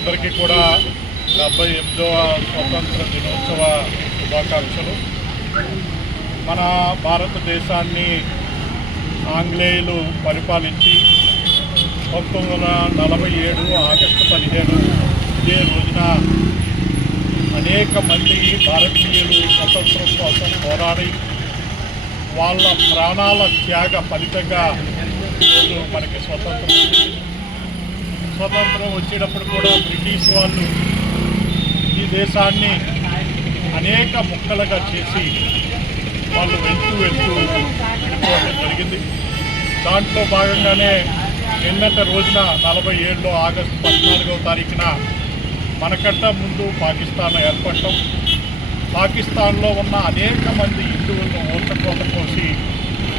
అందరికీ కూడా డెబ్బై ఎనిమిదవ స్వతంత్ర దినోత్సవ శుభాకాంక్షలు. మన భారతదేశాన్ని ఆంగ్లేయులు పరిపాలించి పంతొమ్మిది వందల నలభై ఏడు ఆగస్టు పదిహేను ఇదే రోజున అనేక మంది భారతీయులు స్వతంత్రం కోసం పోరాడి వాళ్ళ ప్రాణాల త్యాగ ఫలితంగా ఈరోజు మనకి స్వతంత్రం స్వతంత్రం వచ్చేటప్పుడు కూడా బ్రిటిష్ వాళ్ళు ఈ దేశాన్ని అనేక ముక్కలుగా చేసి వాళ్ళు వెళ్తూ వెళ్తూ వెళ్ళిపోవడం జరిగింది. దాంట్లో భాగంగానే నిన్నట రోజున నలభై ఏడులో ఆగస్టు పద్నాలుగవ తారీఖున మనకంట ముందు పాకిస్తాన్ ఏర్పడటం పాకిస్తాన్లో ఉన్న అనేక మంది హిందువులను ఓట్లకోత కోసి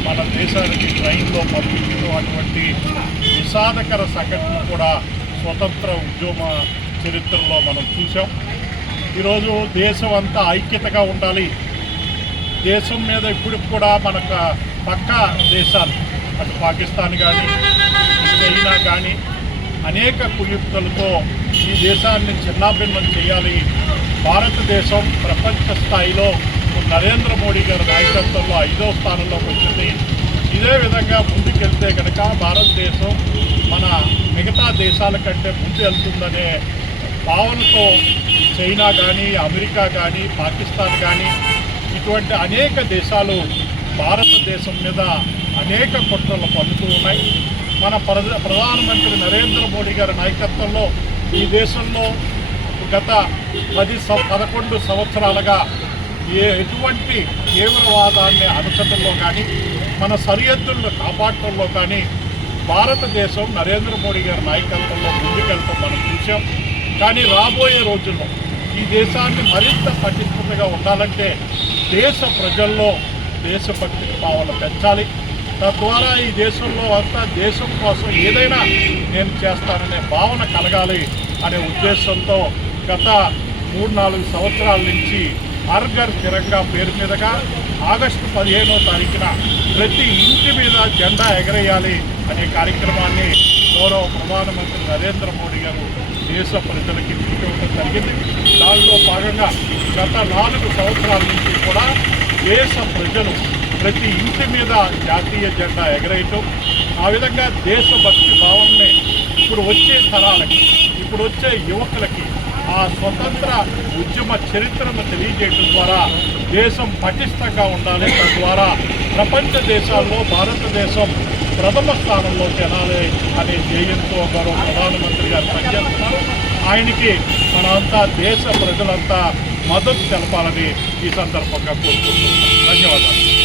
మన దేశానికి ట్రైన్లో పంపించడం అటువంటి విషాదకర సంఘటన కూడా స్వతంత్ర ఉద్యమ చరిత్రలో మనం చూసాం ఈరోజు దేశం అంతా ఐక్యతగా ఉండాలి. దేశం మీద ఇప్పుడు కూడా మనకు పక్క దేశాలు అటు పాకిస్తాన్ కానీ చైనా కానీ అనేక కుయుక్తులతో ఈ దేశాన్ని చిన్నాభిన్నం చేయాలి. భారతదేశం ప్రపంచ స్థాయిలో నరేంద్ర మోడీ గారి నాయకత్వంలో ఐదో స్థానంలోకి వచ్చింది. ఇదే విధంగా ముందుకెళ్తే కనుక భారతదేశం మన మిగతా దేశాల కంటే ముందు వెళ్తుందనే భావనతో చైనా కానీ అమెరికా కానీ పాకిస్తాన్ కానీ ఇటువంటి అనేక దేశాలు భారతదేశం మీద అనేక కుట్రలు పన్నుతూ ఉన్నాయి. మన ప్రధానమంత్రి నరేంద్ర మోడీ గారి నాయకత్వంలో ఈ దేశంలో గత పది పదకొండు సంవత్సరాలుగా ఏ ఎటువంటి తీవ్రవాదాన్ని అణచడంలో కానీ మన సరిహద్దులను కాపాడటంలో కానీ భారతదేశం నరేంద్ర మోడీ గారి నాయకత్వంలో ముందుకెళ్తాం మనం చూసాం. కానీ రాబోయే రోజుల్లో ఈ దేశాన్ని మరింత పటిష్టతగా ఉండాలంటే దేశ ప్రజల్లో దేశభక్తి భావన పెంచాలి. తద్వారా ఈ దేశంలో అంతా దేశం కోసం ఏదైనా నేను చేస్తాననే భావన కలగాలి అనే ఉద్దేశంతో గత మూడు నాలుగు సంవత్సరాల నుంచి హర్ఘర్ తిరంగా పేరు మీదుగా ఆగస్టు పదిహేనో తారీఖున ప్రతి ఇంటి మీద జెండా ఎగరేయాలి అనే కార్యక్రమాన్ని గౌరవ ప్రధానమంత్రి నరేంద్ర మోడీ గారు దేశ ప్రజలకి ఇవ్వడం జరిగింది. దానిలో భాగంగా గత నాలుగు సంవత్సరాల నుంచి కూడా దేశ ప్రజలు ప్రతి ఇంటి మీద జాతీయ జెండా ఎగరేయటం ఆ విధంగా దేశభక్తి భావనని ఇప్పుడు వచ్చే తరాలకి ఇప్పుడు వచ్చే యువకులకి ఆ స్వతంత్ర ఉద్యమ చరిత్రను తెలియజేయడం ద్వారా దేశం పటిష్టంగా ఉండాలి. తద్వారా ప్రపంచ దేశాల్లో భారతదేశం ప్రథమ స్థానంలో తినాలి అనే ధ్యేయంతో గౌరవ ప్రధానమంత్రి గారు పనిచేస్తున్నారు. ఆయనకి మనంతా దేశ ప్రజలంతా మద్దతు తెలపాలని ఈ సందర్భంగా కోరుకుంటున్నాం. ధన్యవాదాలు.